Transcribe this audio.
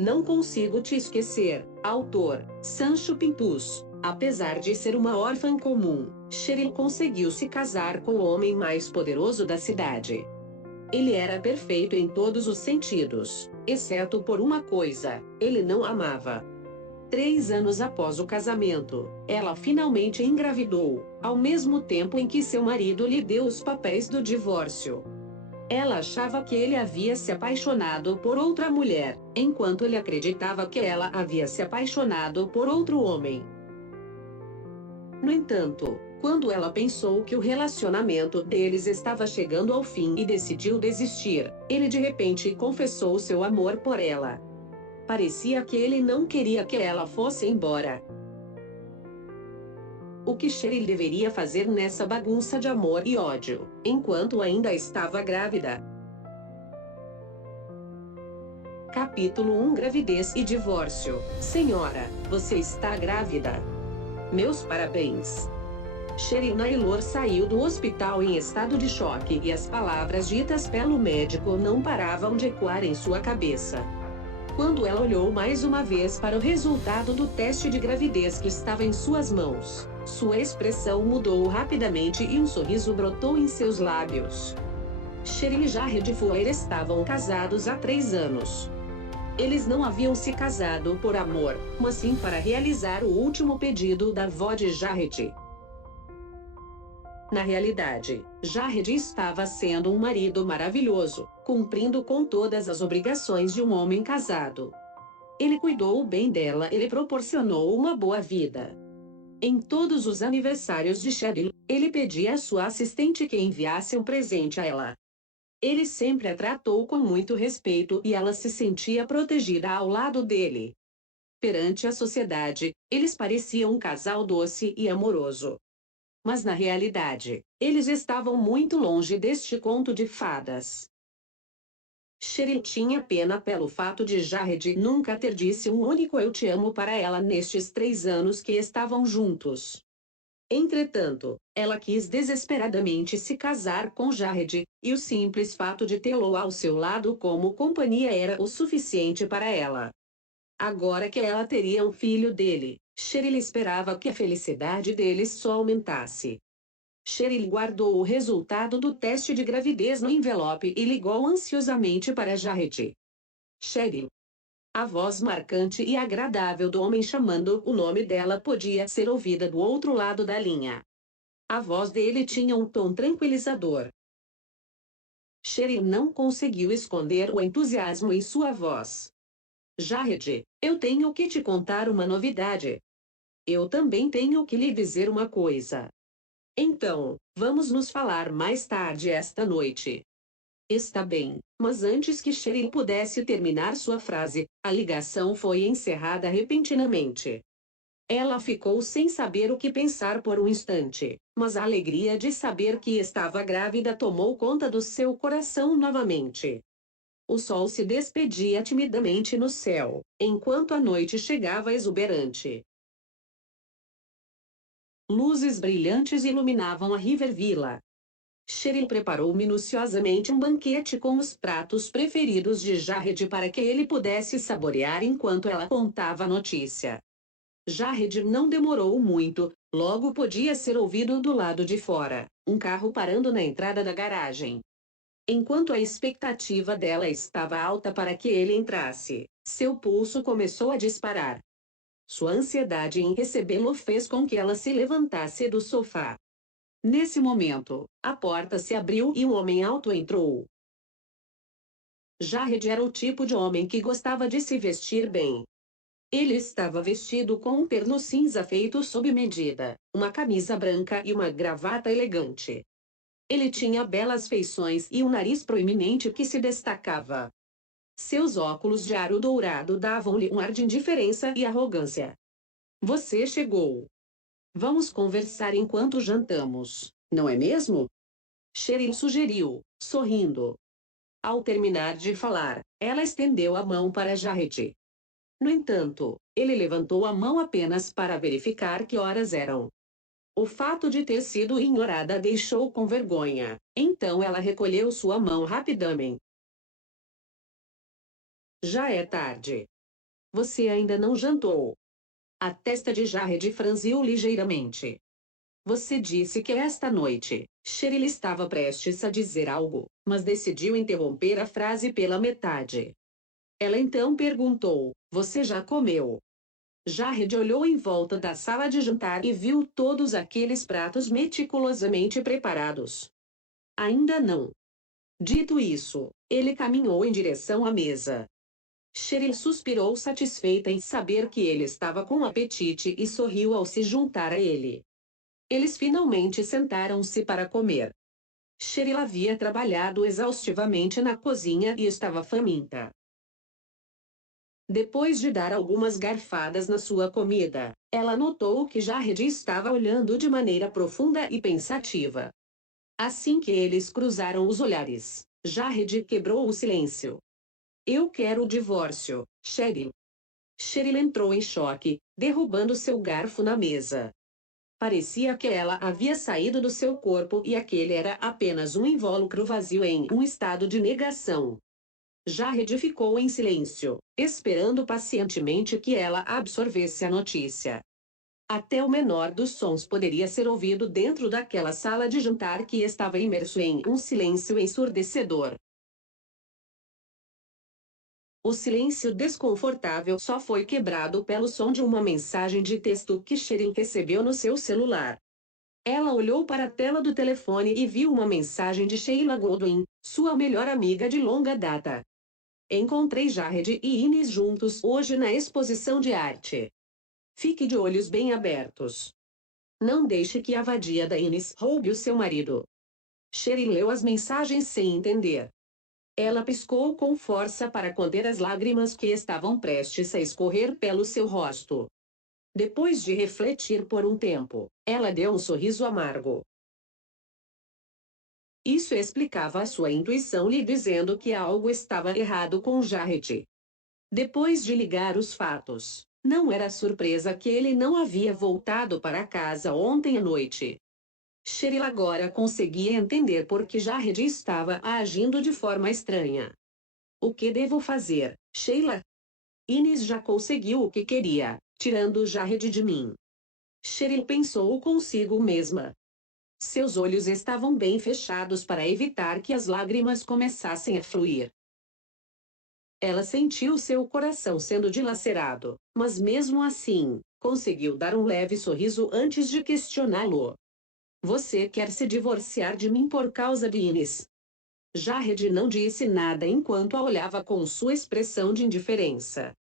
Não consigo te esquecer. Autor: Sancho Pintus. Apesar de ser uma órfã comum, Cheryl conseguiu se casar com o homem mais poderoso da cidade. Ele era perfeito em todos os sentidos, exceto por uma coisa: ele não amava. 3 anos após o casamento, ela finalmente engravidou, ao mesmo tempo em que seu marido lhe deu os papéis do divórcio. Ela achava que ele havia se apaixonado por outra mulher, enquanto ele acreditava que ela havia se apaixonado por outro homem. No entanto, quando ela pensou que o relacionamento deles estava chegando ao fim e decidiu desistir, ele de repente confessou seu amor por ela. Parecia que ele não queria que ela fosse embora. O que Cheryl deveria fazer nessa bagunça de amor e ódio, enquanto ainda estava grávida? Capítulo 1: Gravidez e divórcio. Senhora, você está grávida. Meus parabéns. Cheryl Naylor saiu do hospital em estado de choque e as palavras ditas pelo médico não paravam de ecoar em sua cabeça. Quando ela olhou mais uma vez para o resultado do teste de gravidez que estava em suas mãos, sua expressão mudou rapidamente e um sorriso brotou em seus lábios. Cheryl e Jared Fuller estavam casados há 3 anos. Eles não haviam se casado por amor, mas sim para realizar o último pedido da avó de Jared. Na realidade, Jared estava sendo um marido maravilhoso, cumprindo com todas as obrigações de um homem casado. Ele cuidou bem dela e lhe proporcionou uma boa vida. Em todos os aniversários de Cheryl, ele pedia à sua assistente que enviasse um presente a ela. Ele sempre a tratou com muito respeito e ela se sentia protegida ao lado dele. Perante a sociedade, eles pareciam um casal doce e amoroso. Mas na realidade, eles estavam muito longe deste conto de fadas. Cheryl tinha pena pelo fato de Jared nunca ter dito um único "eu te amo" para ela nestes 3 anos que estavam juntos. Entretanto, ela quis desesperadamente se casar com Jared, e o simples fato de tê-lo ao seu lado como companhia era o suficiente para ela. Agora que ela teria um filho dele, Cheryl esperava que a felicidade deles só aumentasse. Cheryl guardou o resultado do teste de gravidez no envelope e ligou ansiosamente para Jared. Cheryl. A voz marcante e agradável do homem chamando o nome dela podia ser ouvida do outro lado da linha. A voz dele tinha um tom tranquilizador. Cheryl não conseguiu esconder o entusiasmo em sua voz. Jared, eu tenho que te contar uma novidade. Eu também tenho que lhe dizer uma coisa. Então, vamos nos falar mais tarde esta noite. Está bem, mas antes que Cheryl pudesse terminar sua frase, a ligação foi encerrada repentinamente. Ela ficou sem saber o que pensar por um instante, mas a alegria de saber que estava grávida tomou conta do seu coração novamente. O sol se despedia timidamente no céu, enquanto a noite chegava exuberante. Luzes brilhantes iluminavam a River Villa. Cheryl preparou minuciosamente um banquete com os pratos preferidos de Jared para que ele pudesse saborear enquanto ela contava a notícia. Jared não demorou muito, logo podia ser ouvido do lado de fora, um carro parando na entrada da garagem. Enquanto a expectativa dela estava alta para que ele entrasse, seu pulso começou a disparar. Sua ansiedade em recebê-lo fez com que ela se levantasse do sofá. Nesse momento, a porta se abriu e um homem alto entrou. Jared era o tipo de homem que gostava de se vestir bem. Ele estava vestido com um terno cinza feito sob medida, uma camisa branca e uma gravata elegante. Ele tinha belas feições e um nariz proeminente que se destacava. Seus óculos de aro dourado davam-lhe um ar de indiferença e arrogância. Você chegou. Vamos conversar enquanto jantamos, não é mesmo? Cheryl sugeriu, sorrindo. Ao terminar de falar, ela estendeu a mão para Jared. No entanto, ele levantou a mão apenas para verificar que horas eram. O fato de ter sido ignorada a deixou com vergonha, então ela recolheu sua mão rapidamente. Já é tarde. Você ainda não jantou. A testa de Jared franziu ligeiramente. Você disse que esta noite. Cheryl estava prestes a dizer algo, mas decidiu interromper a frase pela metade. Ela então perguntou: Você já comeu? Jared olhou em volta da sala de jantar e viu todos aqueles pratos meticulosamente preparados. Ainda não. Dito isso, ele caminhou em direção à mesa. Cheryl suspirou satisfeita em saber que ele estava com apetite e sorriu ao se juntar a ele. Eles finalmente sentaram-se para comer. Cheryl havia trabalhado exaustivamente na cozinha e estava faminta. Depois de dar algumas garfadas na sua comida, ela notou que Jared estava olhando de maneira profunda e pensativa. Assim que eles cruzaram os olhares, Jared quebrou o silêncio. Eu quero o divórcio, Cheryl. Cheryl entrou em choque, derrubando seu garfo na mesa. Parecia que ela havia saído do seu corpo e aquele era apenas um invólucro vazio em um estado de negação. Jared ficou em silêncio, esperando pacientemente que ela absorvesse a notícia. Até o menor dos sons poderia ser ouvido dentro daquela sala de jantar que estava imerso em um silêncio ensurdecedor. O silêncio desconfortável só foi quebrado pelo som de uma mensagem de texto que Cheryl recebeu no seu celular. Ela olhou para a tela do telefone e viu uma mensagem de Sheila Goldwyn, sua melhor amiga de longa data. Encontrei Jared e Ines juntos hoje na exposição de arte. Fique de olhos bem abertos. Não deixe que a vadia da Ines roube o seu marido. Cheryl leu as mensagens sem entender. Ela piscou com força para conter as lágrimas que estavam prestes a escorrer pelo seu rosto. Depois de refletir por um tempo, ela deu um sorriso amargo. Isso explicava a sua intuição lhe dizendo que algo estava errado com Jared. Depois de ligar os fatos, não era surpresa que ele não havia voltado para casa ontem à noite. Cheryl agora conseguia entender por que Jared estava agindo de forma estranha. O que devo fazer, Sheila? Ines já conseguiu o que queria, tirando Jared de mim. Cheryl pensou consigo mesma. Seus olhos estavam bem fechados para evitar que as lágrimas começassem a fluir. Ela sentiu seu coração sendo dilacerado, mas mesmo assim, conseguiu dar um leve sorriso antes de questioná-lo. Você quer se divorciar de mim por causa de Ines? Jared não disse nada enquanto a olhava com sua expressão de indiferença.